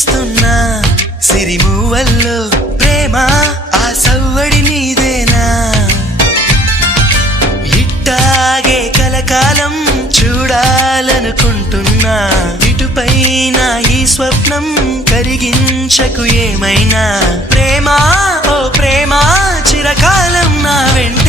చూస్తున్నా సిరిమూవల్లో ప్రేమ ఆ సవ్వడి నీదేనా ఇట్టాగే కలకాలం చూడాలనుకుంటున్నా ఇటుపైన ఈ స్వప్నం కరిగించకు ఏమైనా ప్రేమ ఓ ప్రేమ చిరకాలం నా వెంట